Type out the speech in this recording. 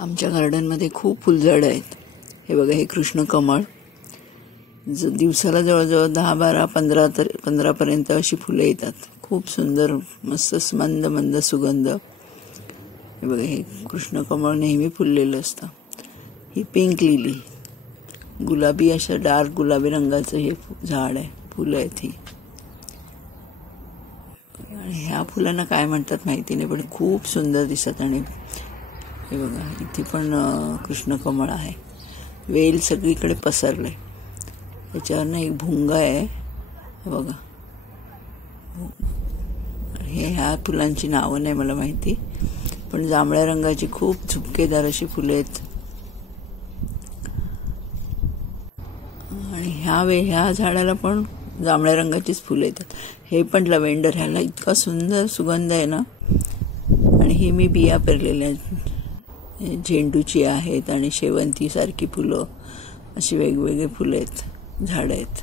आमच्या गार्डनमध्ये खूप फुलझाडं आहेत। हे बघा, हे कृष्ण कमळ दिवसाला जवळजवळ 10-12-15 पर्यंत अशी फुले येतात। खूप सुंदर मस्त मंद मंद सुगंध। हे बघा, हे कृष्ण कमळ नेहमी फुललेलं असतं। ही पिंक लिली, गुलाबी अशा डार्क गुलाबी रंगाचं हे झाड आहे, फुलं आहेत ही। आणि ह्या फुलांना काय म्हणतात माहिती नाही, पण खूप सुंदर दिसतात। आणि हे बघा, इथे पण कृष्ण कमळ आहे। वेल सगळीकडे पसरले। याच्यावर एक भुंगा आहे, हे बघा। ह्या फुलांची नावं नाही मला माहिती, पण जांभळ्या रंगाची खूप झुपकेदार अशी फुले आहेत। आणि ह्या झाडाला पण जांभळ्या रंगाचीच फुले येतात। हे पण लव्हेंडर, ह्याला इतका सुंदर सुगंध आहे ना। आणि ही मी बिया पेरलेल्या आहेत, झेंडूची आहेत आणि शेवंती सारखी फुलं, अशी वेगवेगळी फुलं आहेत, झाडं आहेत।